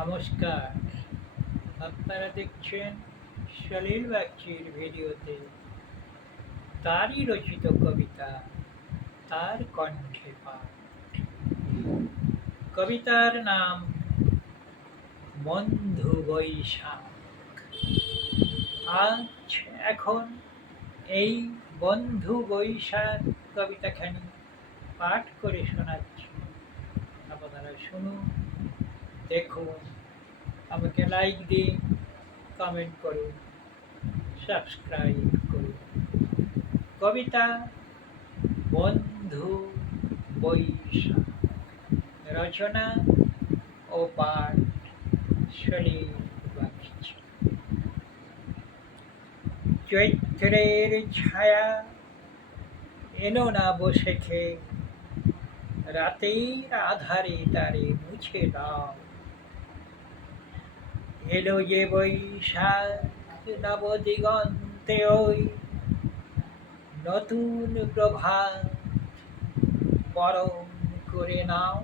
নমস্কার, আপনারা দেখছেন সলিল বাগচির ভিডিওতে। তারই রচিত কবিতা, তার কণ্ঠে পাঠ। কবিতার নাম বন্ধু বৈশাখ। আজ এখন এই বন্ধু বৈশাখ কবিতাখানি পাঠ করে শোনাচ্ছি। আপনারা শুনুন, দেখুন, আমাকে লাইক দিন, কমেন্ট করুন, সাবস্ক্রাইব করুন। কবিতা বন্ধু বৈশাখ, রচনা ও পাঠ সলিল বাগচি। চৈত্রের ছায়া এলো না বসেখে, রাতের আধারে তারে মুছে দাও। এলো যে বৈশাখ নবদিগন্তে, ওই নতুন প্রভাত বরণ করে নাও।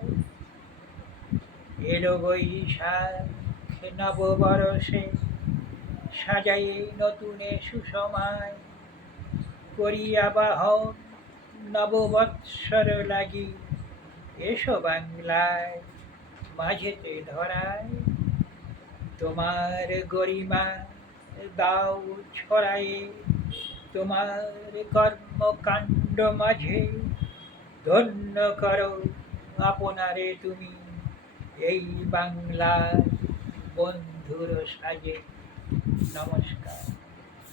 এলো বৈশাখ নববরষে, সাজায়ে নতুনে সুসময়, করিয়া বাহন নববৎসর লাগি। এসো বাংলায় মাঝেতে ধরায়, তোমার গরিমা দাও ছড়ায়ে। তোমার কর্মকাণ্ড মাঝে ধন্য করো আপনারে তুমি, এই বাংলার বন্ধুর সাজে। নমস্কার।